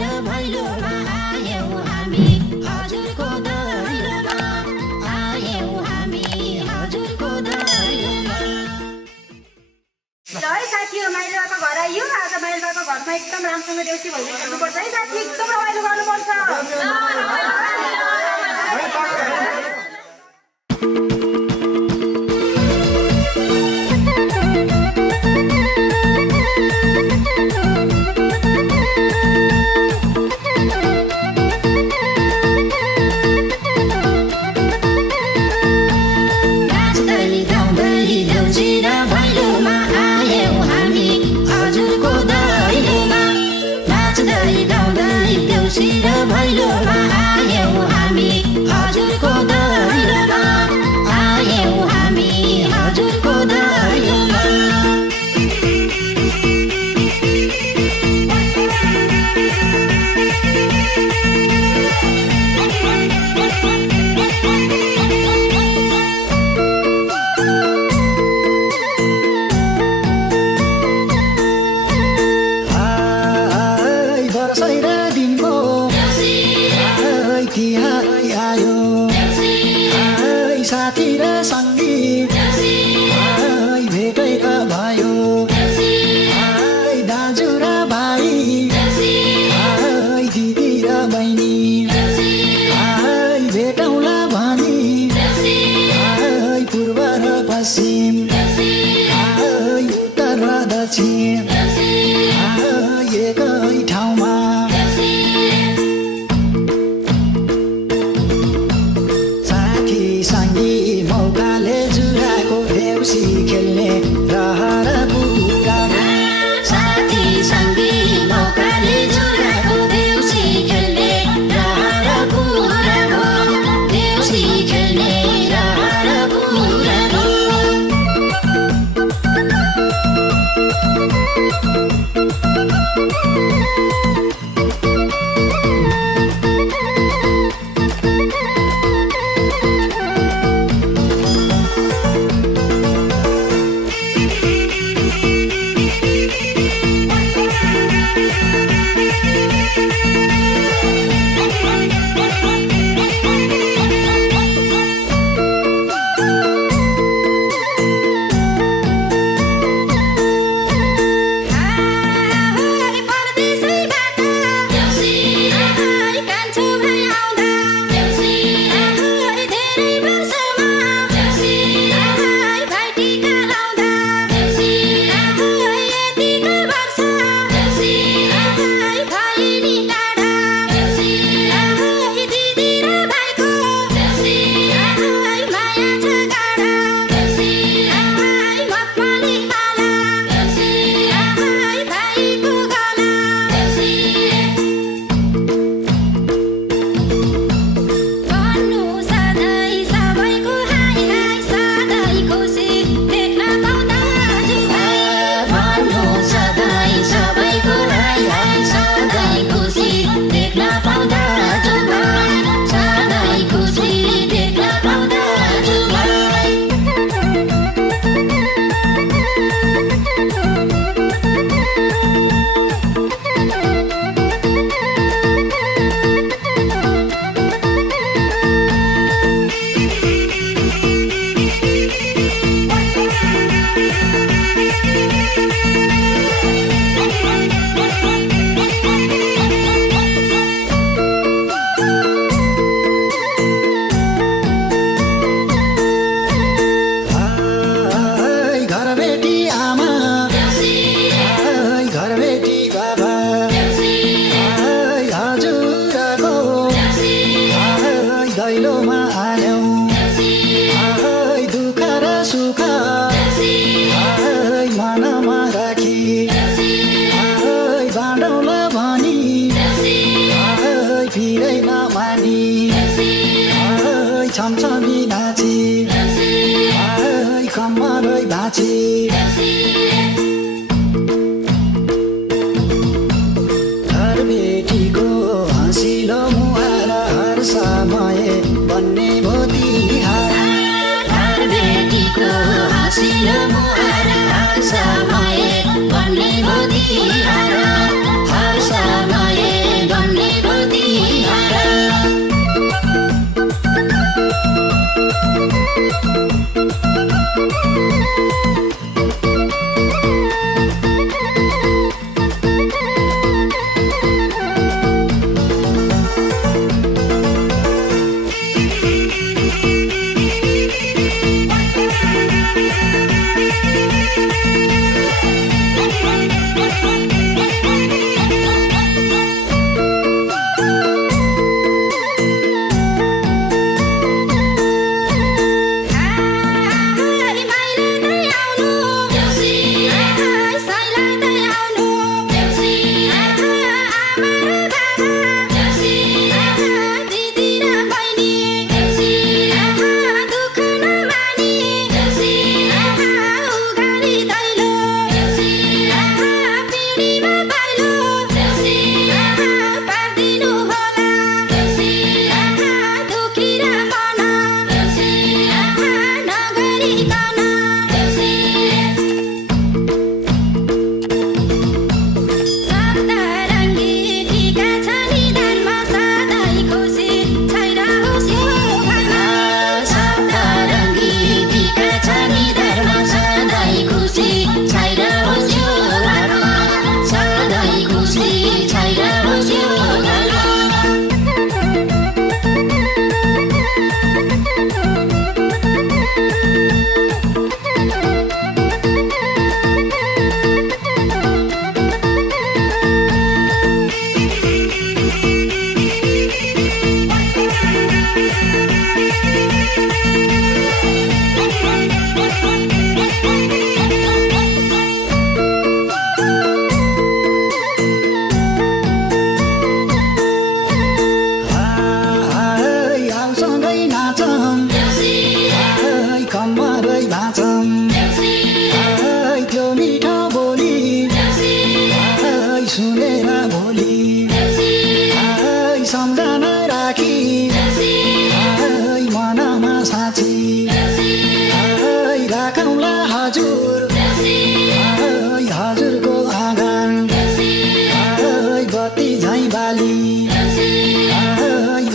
भैलोमा आयौँ हामी हजुरको दैलोमा आयौँ हामी हजुरको दैलोमा। ल है साथी हो माइलो बाबाको घर आइयो। आज माइलो बाबाको घरमा एकदम राम्रोसँग देउसी भैलो खेल्नुपर्छ है साथी, एकदम रमाइलो गर्नुपर्छ। भैलोमा आयौँ हामी हजुरको दैलोमा आयौँ हामी हजुरको दैलोमा। साथी र सङ्गीत भेटै र भयो दाजु र भाइ दिदी र बहिनी भेटौँला भनी पूर्व र पश्चिम उत्तर र दक्षिण एकै ठाउँमा मौकाले जुराको देउसी खेल्ने रहर पुरा साथी सङ्गी मौकाले जुराको देउसी खेल्ने रहर पुरा देउसी खेल्ने रहर पुरा। दैलोमा आयौँ दुःख र सुख मनमा राखी बाँडौँला भनी फिरै नमानी छमछमी नाची कम्मरै भाँची घरबेटीको हँसिलो मुहार हर समय बन्ने भो तिहार घरबेटीको हँसिलो मुहार हर समय बन्ने भो तिहार हर समय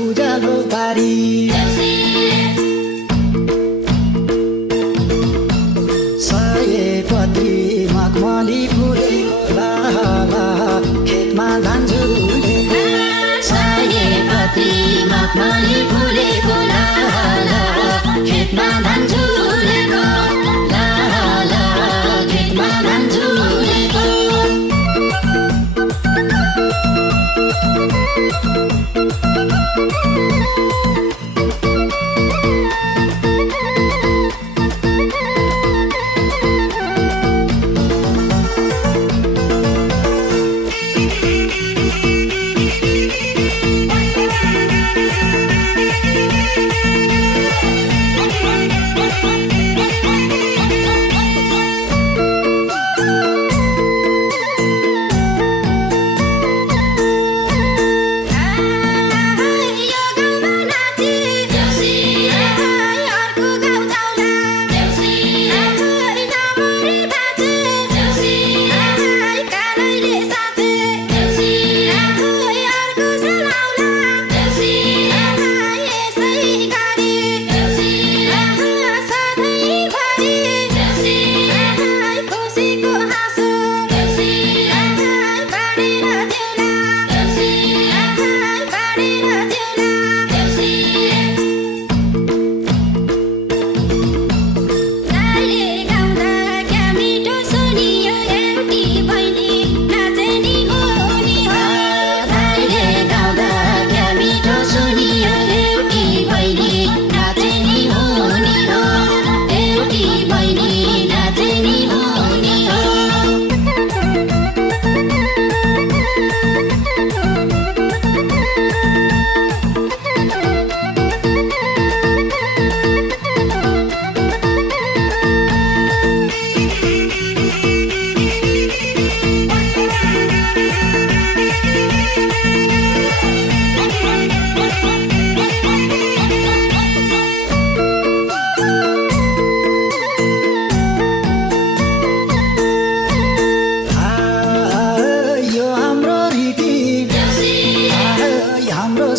उज्यालो पारी सयपत्री मखमली फुलेको लाला खेतमा धान झुलेको सयपत्री मखमली फुलेको लाला खेतमा धान झुलेको लाला खेतमा धान झुलेको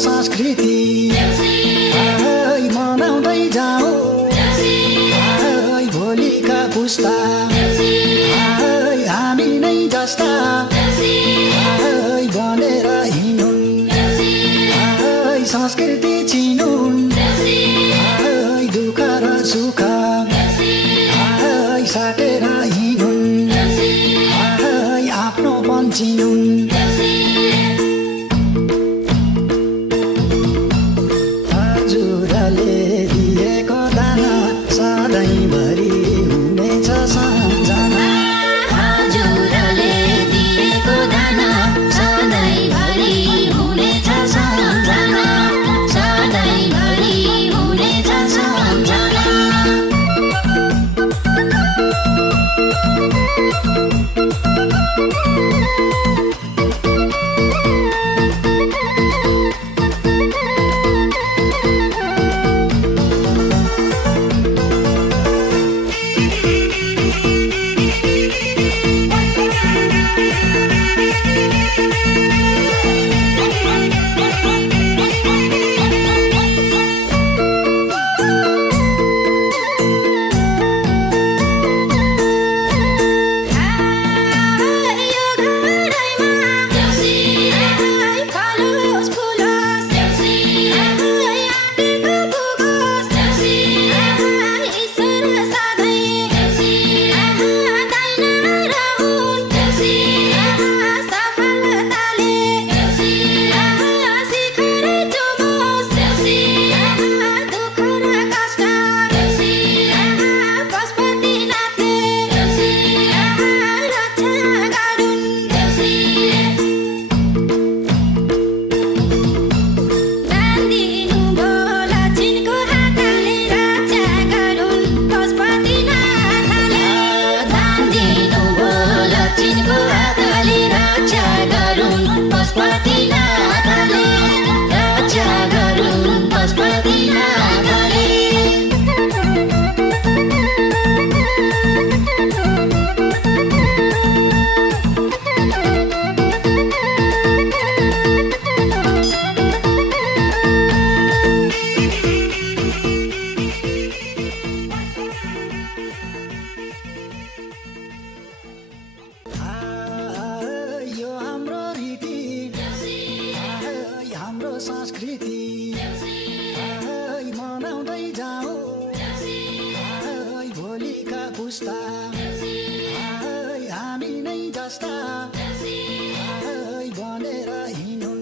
संस्कृति मनाउँदै जाऊ भोलिका पुस्ता हामी नै जस्ता बनेर हिँडुन् संस्कृति चिनुन् दुःख र सुख साटेर हिँडुन् आफ्नोपन चिनुन् हजुरले दिएको दाना सधैँभरि हुनेछ सम्झना हजुरले दिएको दाना सधैँभरि हुनेछ सम्झना संस्कृति मनाउँदै जाऊ भोलिका पुस्ता हामी नै जस्ता बनेर हिँडौँ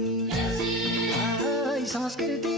संस्कृति